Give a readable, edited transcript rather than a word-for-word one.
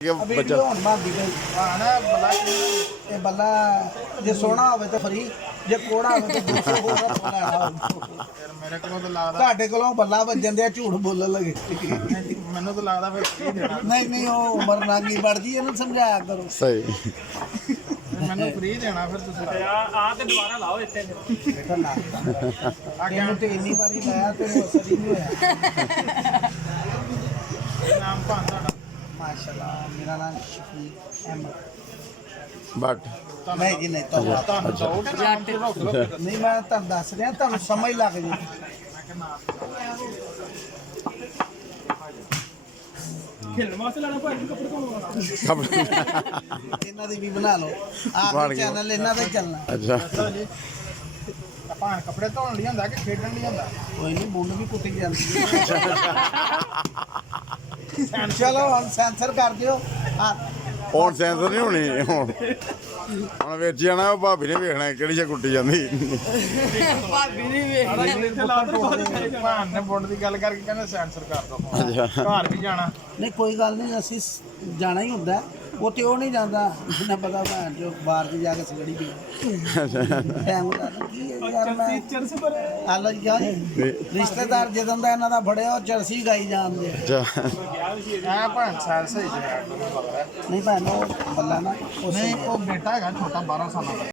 ਬੱਚਾ ਬੱਲਾ ਜੇ ਸੋਹਣਾ ਹੋਵੇ ਤਾਂ ਫਰੀ, ਜੇ ਕੋੜਾ ਹੋਵੇ ਤਾਂ 200 ਹੋਰ ਆਪਾਂ ਲੈਣਾ। ਮੇਰੇ ਕੋਲੋਂ ਤਾਂ ਲੱਗਦਾ ਤੁਹਾਡੇ ਕੋਲੋਂ ਬੱਲਾ ਵੱਜਣ ਦੇ ਝੂਠ ਬੋਲਣ ਲੱਗੇ। ਮੈਨੂੰ ਤਾਂ ਲੱਗਦਾ ਫਿਰ ਕੀ ਦੇਣਾ। ਨਹੀਂ ਉਹ ਉਮਰ ਨਾਂਗੀ ਵੜਦੀ, ਇਹਨੂੰ ਸਮਝਾਇਆ ਕਰੋ। ਸਹੀ ਮੈਨੂੰ ਫ੍ਰੀ ਦੇਣਾ ਫਿਰ ਤੁਸੀਂ ਆ ਤੇ ਦੁਬਾਰਾ ਲਾਓ ਇੱਥੇ ਬੇਟਾ ਲੱਗਦਾ ਇਹਨੂੰ ਤੇ ਇੰਨੀ ਵਾਰੀ ਲਾਇਆ ਤੇ ਉਹ ਅਸਰ ਹੀ ਨਹੀਂ ਹੋਇਆ। ਨਾਮ ਭਾਂ ਤੁਹਾਡਾ ਮਾਸ਼ਾਅੱਲਾ, ਮੇਰਾ ਨਾਮ ਸ਼ਫੀਕ ਅਹਿਮਦ। ਬਟ ਨਹੀਂ ਜੀ ਨਹੀਂ ਤੁਹਾਨੂੰ ਤੁਹਾਨੂੰ ਡਾਊਟ ਨਹੀਂ, ਮੈਂ ਤੁਹਾਨੂੰ ਦੱਸ ਰਿਹਾ, ਤੁਹਾਨੂੰ ਸਮਝ ਲੱਗ ਜੀ। ਖੇਲਣ ਵਾਸਤੇ ਲੈਣਾ ਭਾਈ ਕੱਪੜੇ ਧੋਣ ਵਾਲਾ ਇਹਨਾਂ ਦੀ ਵੀ ਬਣਾ ਲਓ, ਆਹ ਚੈਨਲ ਇਹਨਾਂ ਦਾ ਹੀ ਚੱਲਣਾ। ਅੱਛਾ ਆਪਾਂ ਕੱਪੜੇ ਧੋਣ ਲਈ ਹੁੰਦਾ ਕਿ ਖੇਡਣ ਲਈ ਹੁੰਦਾ। ਕੋਈ ਨਹੀਂ, ਮੁੰਡ ਵੀ ਕੁੱਟੀ ਜਾਂਦੀ ਹੈ। ਚਲੋ ਹੁਣ ਸੈਂਸਰ ਕਰ ਦਿਓ। ਹੁਣ ਸੈਂਸਰ ਨਹੀਂ ਹੋਣੀ ਹੁਣ ਵਿੱਚ ਜਾਣਾ, ਉਹ ਭਾਬੀ ਨੇ ਵੇਖਣਾ ਕਿਹੜੀ ਸ਼ਾ ਕੁੱਟੀ ਜਾਂਦੀ। ਭਾਬੀ ਨਹੀਂ ਵੇਖ ਭਾਂ ਨੇ ਬੁੱਢ ਦੀ ਗੱਲ ਕਰਕੇ ਕਹਿੰਦੇ ਸੈਂਸਰ ਕਰ ਦੋ। ਘਰ ਵੀ ਜਾਣਾ। ਨਹੀਂ ਕੋਈ ਗੱਲ ਨਹੀਂ, ਅਸੀਂ ਜਾਣਾ ਹੀ ਹੁੰਦਾ। ਉਹ ਤੇ ਉਹ ਨਹੀਂ ਜਾਂਦਾ, ਮੈਨੂੰ ਪਤਾ ਭੈਣ ਜੋ ਬਾਹਰ ਦੀ ਜਾ ਕੇ ਸਗੜੀ ਵੀ ਟਾਈਮ ਦਾ ਕੀ ਹੈ ਯਾਰ। ਮੈਂ ਚਰਸ ਪਰ ਹਾਲ ਯਾਰ ਰਿਸ਼ਤੇਦਾਰ ਜਦੋਂ ਦਾ ਇਹਨਾਂ ਦਾ ਫੜਿਆ ਉਹ ਚਰਸੀ ਗਾਈ ਜਾਂਦੇ। ਅੱਛਾ ਐ ਭਾਂ ਸਾਲ ਸਹੀ ਜਿਹਾ ਨਹੀਂ ਭੈਣ ਉਹ ਬੱਲਾ ਨਾ ਨਹੀਂ ਉਹ ਬੇਟਾ ਹੈਗਾ ਛੋਟਾ 12 ਸਾਲਾਂ ਦਾ।